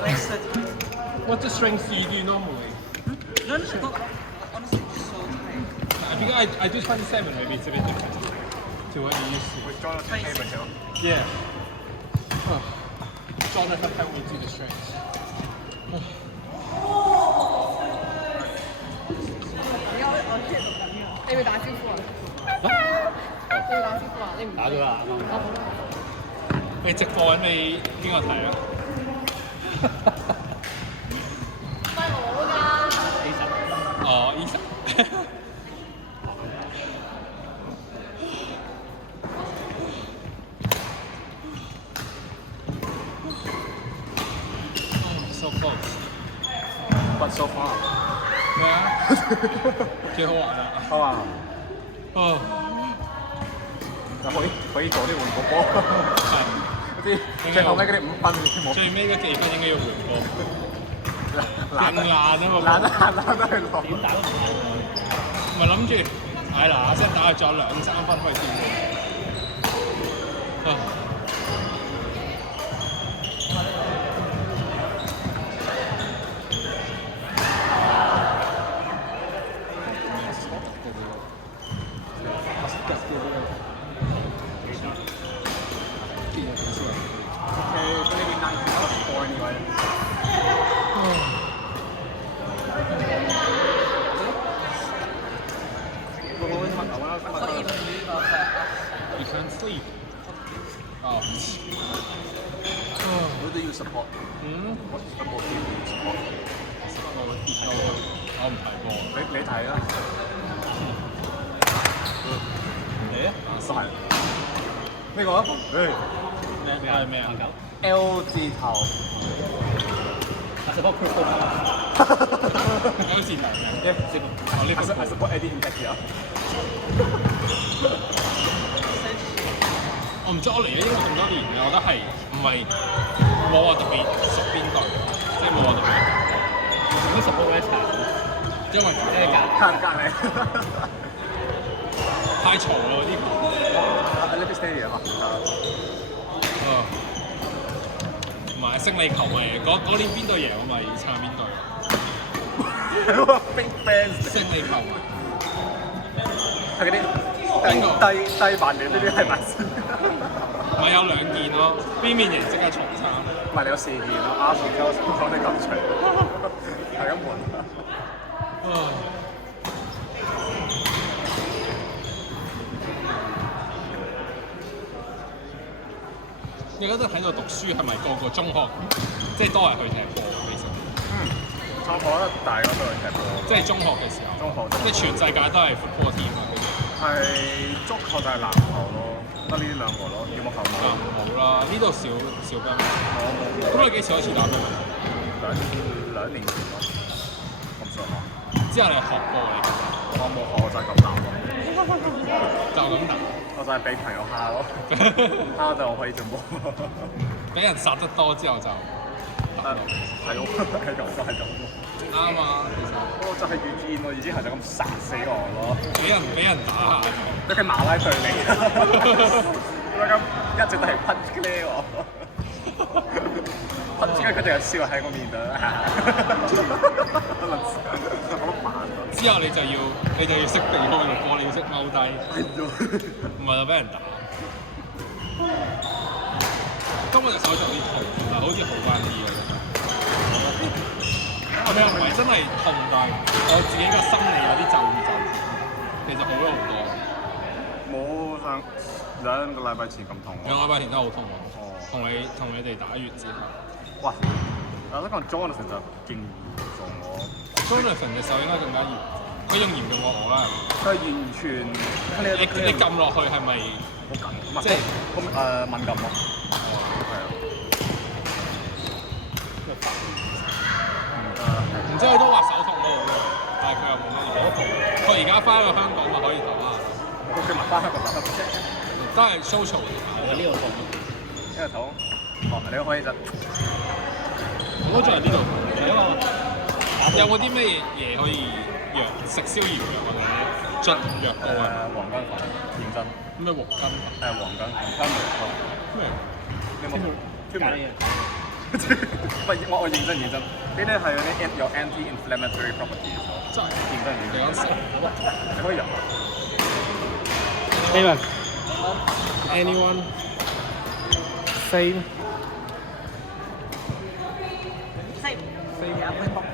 What the strength do you do normally? No, it's not. Honestly, it's so tight. Because I do 27, maybe it's a bit different to what you used to. With Jonathan Taylor hill. Yeah. Oh. Jonathan helped me do the strength. Oh. 你會打招呼啊？你會打招呼啊？你唔打咗啦，啱啱。你直播緊你邊個睇啊？係我㗎。哦，Ethan。So close, But so far，咩啊？幾好玩啊！好啊，哦，就可以早啲換個波，係嗰啲最後尾嗰啲5分冇，最尾嗰幾分應該要換波，勁爛啊嘛！懶都係落。點打都唔係。唔係諗住，唉嗱嗱聲打佢仲有2-3分可以跳啊！You can't sleep. Oh. Who do you support? What football team do you support? 我唔睇波。你睇啦。你啊？都係。呢個啊？咩係咩啊 L 字頭。I support Crystal Palace。？L 字頭嘅。Yeah. 哦，呢 I support Eddie Nketiah。我唔知我嚟咗英國咁多年，我覺得係唔係冇話特別熟邊隊，即係冇話特別。總之 support West Ham。因為隔隔離。太嘈啦嗰啲。Olympic Stadium 啊。唔係勝利球迷，嗰年邊隊贏我咪撐邊隊。Big fans。勝利球迷係嗰啲低曼聯呢啲係咪先？咪有2件咯，邊面贏即刻重撐。唔係你有4件咯，阿士交講你咁長，係咁換。你嗰陣喺度讀書係咪個中學即係多人去踢波其實？我覺得大家都去踢波。即係中學嘅時候，即係全世界都係 football team 啊。係足球就係籃球咯，得呢2個咯，羽毛球冇。冇啦，呢度少冰。咁你幾時開始打冰？兩年前咯，咁上下。之後你學過嚟？我冇學，我就係咁打咯。就咁打。我就係俾朋友蝦咯，蝦就我可以做波。俾人殺得多之後就係咯，係咁就係咁咯。啱啊，其實。我就係遇見我，然之後就咁殺死我咯。俾人打下。你係馬拉對你，咁一直都係 punch 呢我，punch 佢哋係笑喺我面度。之後你就要識避開個波，你要識踎低，唔係就俾人打。今日隻手就有啲痛，但好似好翻啲嘅。我又唔係真係痛，但係我自己個心理有啲皺住，其實好咗好多。冇上2個禮拜前咁痛喎。2個禮拜前都好痛喎。同你哋打完之後。哇！我覺得講 Jonathan 就勁嚴重喎。Jonathan 隻手應該更加嚴，佢仲嚴重過我啦。佢完全你撳落去係咪好緊？即係咁敏感咯。係啊。唔知佢都話手痛都好喎，但係佢又冇乜嘢。佢而家翻去香港咪可以打啊？佢咪翻香港打得都係 social 我呢度痛。呢個肚，你可以就我都仲喺呢度。除咗有冇啲咩嘢可以藥食消炎藥或者進藥膏啊？黃金粉、認真。咩黃金？黃金藥膏。咩？你有冇？加呢嘢。我認真，呢啲係嗰啲有 anti-inflammatory property 真係認真。你講食你可以飲啊。 Amen. Anyone? Same. Same. Yeah, we both